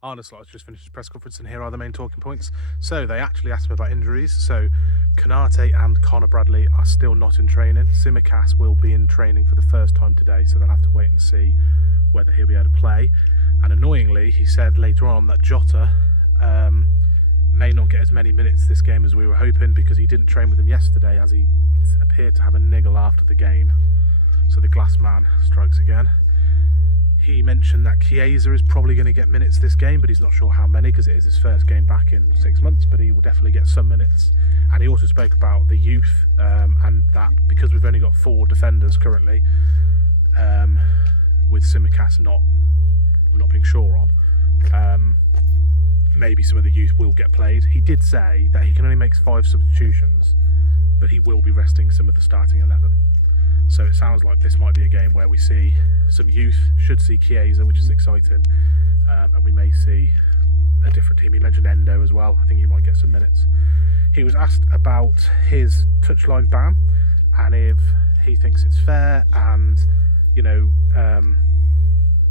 Arne Slots just finished his press conference, and here are the main talking points. So they actually asked me about injuries. So Konate and Connor Bradley are still not in training. Tsimikas will be in training for the first time today, so they'll have to wait and see whether he'll be able to play. And annoyingly, he said later on that Jota may not get as many minutes this game as we were hoping, because he didn't train with him yesterday, as he appeared to have a niggle after the game. So the glass man strikes again. He mentioned that Chiesa is probably going to get minutes this game, but he's not sure how many, because it is his first game back in 6 months, but he will definitely get some minutes. And he also spoke about the youth, and that because we've only got 4 defenders currently, with Tsimikas not being sure on, maybe some of the youth will get played. He did say that he can only make 5 substitutions, but he will be resting some of the starting 11. So it sounds like this might be a game where we see some youth, should see Chiesa, which is exciting, and we may see a different team. He mentioned Endo as well. I think he might get some minutes. He was asked about his touchline ban and if he thinks it's fair, and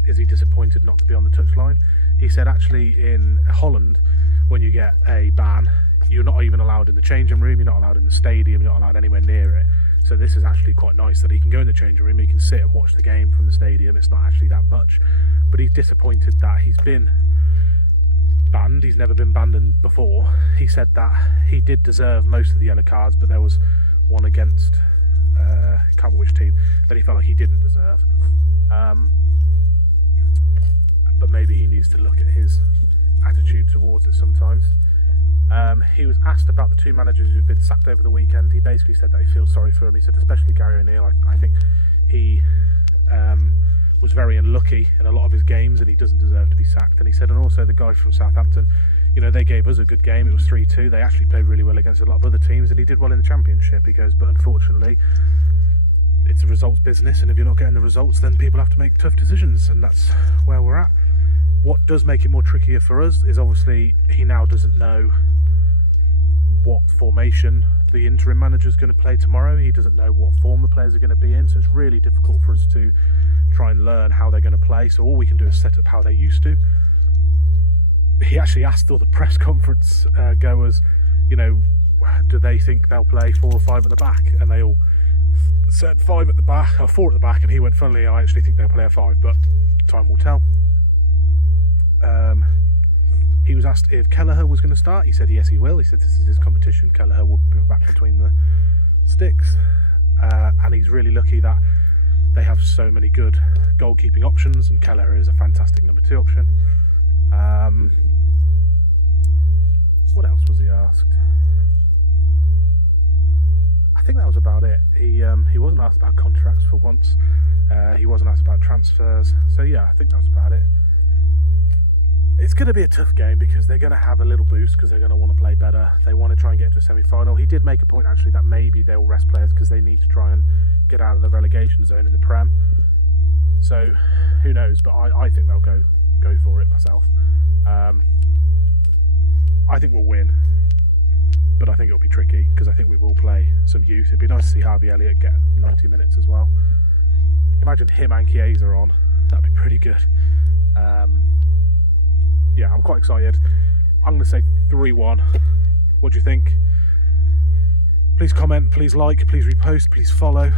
is he disappointed not to be on the touchline. He said actually in Holland, when you get a ban, you're not even allowed in the changing room, you're not allowed in the stadium, you're not allowed anywhere near it. So this is actually quite nice that he can go in the changing room, he can sit and watch the game from the stadium. It's not actually that much, but he's disappointed that he's been banned. He's never been banned before. He said that he did deserve most of the yellow cards, but there was one against, I can't remember which team, that he felt like he didn't deserve. But maybe he needs to look at his attitude towards it sometimes. He was asked about the 2 managers who've been sacked over the weekend. He basically said that he feels sorry for them. He said especially Gary O'Neill. I think he was very unlucky in a lot of his games, and he doesn't deserve to be sacked. And he said, and also the guy from Southampton, they gave us a good game. It was 3-2. They actually played really well against a lot of other teams, and he did well in the Championship. He goes, but unfortunately, it's a results business, and if you're not getting the results, then people have to make tough decisions, and that's where we're at. What does make it more trickier for us is obviously he now doesn't know what formation the interim manager is going to play tomorrow. He doesn't know what form the players are going to be in, so it's really difficult for us to try and learn how they're going to play. So all we can do is set up how they used to. He actually asked all the press conference goers, do they think they'll play 4 or 5 at the back? And they all said 5 at the back, or 4 at the back, and he went, funnily, I actually think they'll play a 5, but time will tell. He was asked if Kelleher was going to start. He said yes, he will. He said this is his competition. Kelleher will be back between the sticks, and he's really lucky that they have so many good goalkeeping options, and Kelleher is a fantastic number 2 option. What else was he asked? I think that was about it. He wasn't asked about contracts for once. He wasn't asked about transfers. So yeah, I think that's about it. It's going to be a tough game because they're going to have a little boost because they're going to want to play better. They want to try and get into a semi-final. He did make a point actually that maybe they will rest players because they need to try and get out of the relegation zone in the Prem. So who knows? But I think they'll go for it myself. I think we'll win, but I think it'll be tricky because I think we will play some youth. It'd be nice to see Harvey Elliott get 90 minutes as well. Imagine him and Chiesa on. That'd be pretty good. Yeah, I'm quite excited. I'm going to say 3-1. What do you think? Please comment, please like, please repost, please follow.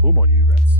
Come on, you Reds.